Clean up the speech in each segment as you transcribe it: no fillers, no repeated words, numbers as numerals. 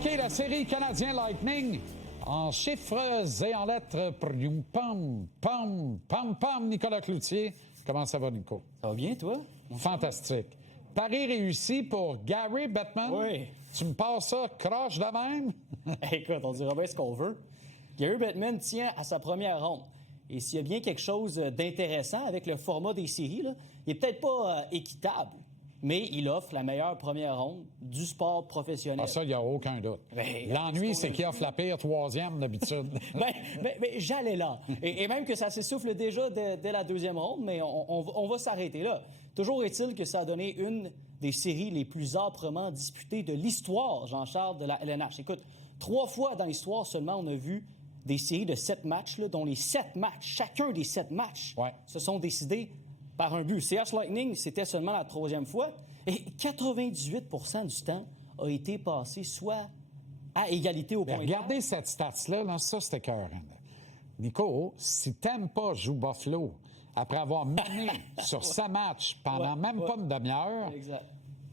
OK, la série Canadien Lightning, en chiffres et en lettres, pam, pam, pam, pam, Nicolas Cloutier. Comment ça va, Nico? Ça va bien, toi? Fantastique. Pari réussi pour Gary Bettman. Oui. Tu me passes ça croche de même? Écoute, on dira bien ce qu'on veut. Gary Bettman tient à sa première ronde. Et s'il y a bien quelque chose d'intéressant avec le format des séries, là, il n'est peut-être pas équitable, mais il offre la meilleure première ronde du sport professionnel. Ah, ça, il n'y a aucun doute. Ben, l'ennui, c'est qu'il offre la pire troisième d'habitude. ben, j'allais là. Et même que ça s'essouffle déjà dès la deuxième ronde, mais on va s'arrêter là. Toujours est-il que ça a donné une des séries les plus âprement disputées de l'histoire, Jean-Charles, de la LNH. Écoute, 3 fois dans l'histoire seulement, on a vu des séries de 7 matchs, là, dont les 7 matchs, chacun des 7 matchs, se sont décidés par un but. CH Lightning, c'était seulement la 3e fois. Et 98 du temps a été passé soit à égalité au point. Regardez cette stats-là, là, ça, c'était écœurant. Nico, si Tampa joue Buffalo après avoir mené sur 7 matchs pendant pas une demi-heure,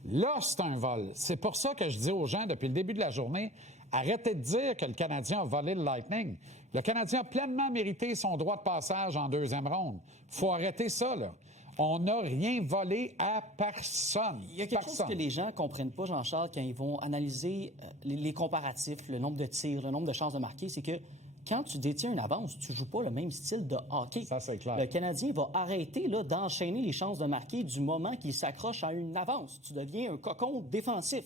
là, c'est un vol. C'est pour ça que je dis aux gens depuis le début de la journée, arrêtez de dire que le Canadien a volé le Lightning. Le Canadien a pleinement mérité son droit de passage en deuxième ronde. Faut arrêter ça, là. On n'a rien volé à personne. Il y a quelque chose que les gens ne comprennent pas, Jean-Charles, quand ils vont analyser les comparatifs, le nombre de tirs, le nombre de chances de marquer, c'est que quand tu détiens une avance, tu ne joues pas le même style de hockey. Ça, c'est clair. Le Canadien va arrêter là, d'enchaîner les chances de marquer du moment qu'il s'accroche à une avance. Tu deviens un cocon défensif.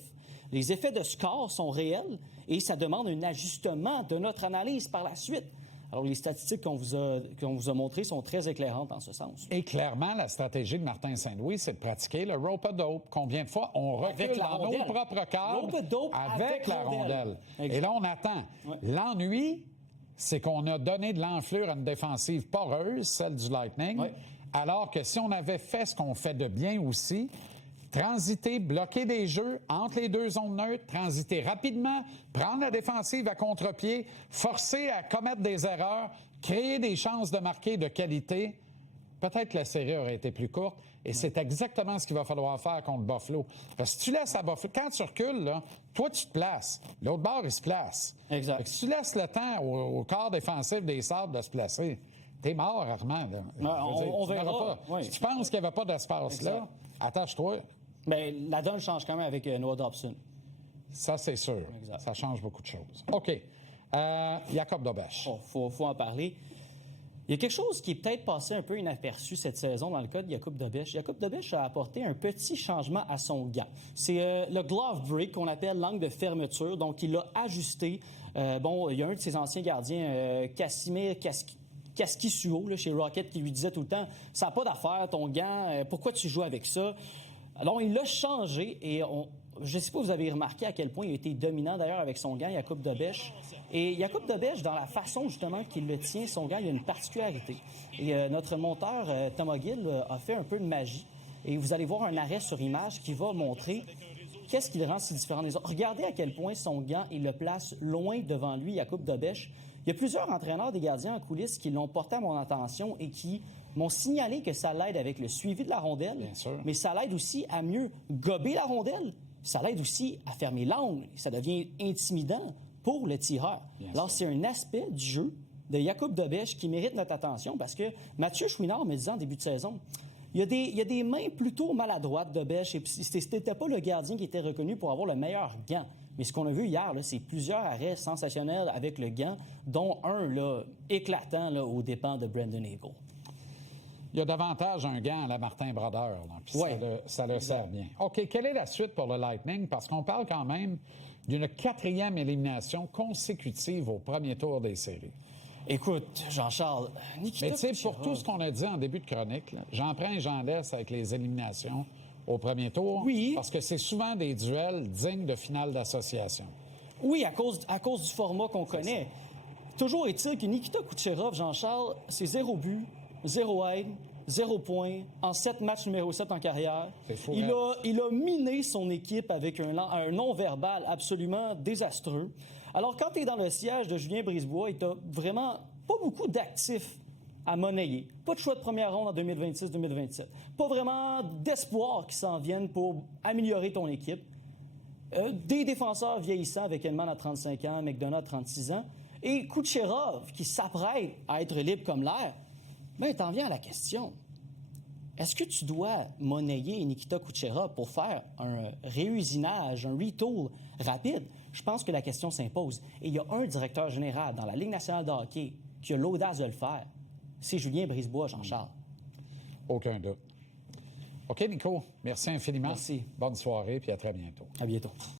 Les effets de score sont réels et ça demande un ajustement de notre analyse par la suite. Alors, les statistiques qu'on vous a montrées sont très éclairantes en ce sens. Et clairement, la stratégie de Martin Saint-Louis, c'est de pratiquer le rope-a-dope. Combien de fois on recule dans nos propres cadres avec la rondelle. Et là, on attend. Ouais. L'ennui, c'est qu'on a donné de l'enflure à une défensive poreuse, celle du Lightning, alors que si on avait fait ce qu'on fait de bien aussi, transiter, bloquer des jeux entre les deux zones neutres, transiter rapidement, prendre la défensive à contre-pied, forcer à commettre des erreurs, créer des chances de marquer de qualité, peut-être que la série aurait été plus courte. Et c'est exactement ce qu'il va falloir faire contre Buffalo. Parce que si tu laisses à Buffalo, quand tu recules, là, toi, tu te places. L'autre bord, il se place. Exact. Fait que si tu laisses le temps au corps défensif des Sabres de se placer, t'es mort, Armand. On verra. Si tu penses qu'il n'y avait pas d'espace là, attache-toi. Bien, la donne change quand même avec Noah Dobson. Ça, c'est sûr. Exact. Ça change beaucoup de choses. OK. Jacob Dobèche. Faut en parler. Il y a quelque chose qui est peut-être passé un peu inaperçu cette saison dans le cas de Jacob Dobèche. Jacob Dobèche a apporté un petit changement à son gant. C'est le glove break qu'on appelle l'angle de fermeture. Donc, il l'a ajusté. Il y a un de ses anciens gardiens, Casimir Kaskisuo, là, chez Rocket, qui lui disait tout le temps « Ça n'a pas d'affaire, ton gant. Pourquoi tu joues avec ça? » Alors, il l'a changé et je ne sais pas si vous avez remarqué à quel point il a été dominant d'ailleurs avec son gant, Jacob Dobèche. Et Jacob Dobèche, dans la façon justement qu'il le tient, son gant, il y a une particularité. Et notre monteur, Thomas Gill, a fait un peu de magie. Et vous allez voir un arrêt sur image qui va montrer qu'est-ce qui le rend si différent des autres. Regardez à quel point son gant, il le place loin devant lui, Jacob Dobèche. Il y a plusieurs entraîneurs des gardiens en coulisses qui l'ont porté à mon attention et qui m'ont signalé que ça l'aide avec le suivi de la rondelle, mais ça l'aide aussi à mieux gober la rondelle. Ça l'aide aussi à fermer l'angle. Ça devient intimidant pour le tireur. Alors, c'est un aspect du jeu de Jacob Dobèche qui mérite notre attention parce que Mathieu Chouinard me disait en début de saison, il y a des mains plutôt maladroites de Dobèche et c'était pas le gardien qui était reconnu pour avoir le meilleur gant. Mais ce qu'on a vu hier, là, c'est plusieurs arrêts sensationnels avec le gant, dont un là, éclatant là, aux dépens de Brandon Eagle. Il y a davantage un gant à la Martin Brodeur, puis ça le sert bien. OK, quelle est la suite pour le Lightning? Parce qu'on parle quand même d'une 4e élimination consécutive au premier tour des séries. Écoute, Jean-Charles, Nikita Mais tu sais, pour tout ce qu'on a dit en début de chronique, là, j'en prends et j'en laisse avec les éliminations au premier tour. Oui. Parce que c'est souvent des duels dignes de finale d'association. Oui, à cause du format qu'on connaît. Toujours est-il que Nikita Kucherov, Jean-Charles, c'est 0 but, 0 aide, 0 point, en 7 matchs numéro 7 en carrière. C'est fou, il a miné son équipe avec un non-verbal absolument désastreux. Alors, quand tu es dans le siège de Julien Brisebois, il t'a vraiment pas beaucoup d'actifs à monnayer. Pas de choix de première ronde en 2026-2027. Pas vraiment d'espoir qui s'en viennent pour améliorer ton équipe. des défenseurs vieillissants avec Edman à 35 ans, McDonough à 36 ans, et Kucherov qui s'apprête à être libre comme l'air, bien, t'en viens à la question. Est-ce que tu dois monnayer Nikita Kucherov pour faire un réusinage, un retool rapide? Je pense que la question s'impose. Et il y a un directeur général dans la Ligue nationale de hockey qui a l'audace de le faire. C'est Julien Brisebois, Jean-Charles. Aucun doute. OK, Nico, merci infiniment. Merci. Bonne soirée, puis à très bientôt. À bientôt.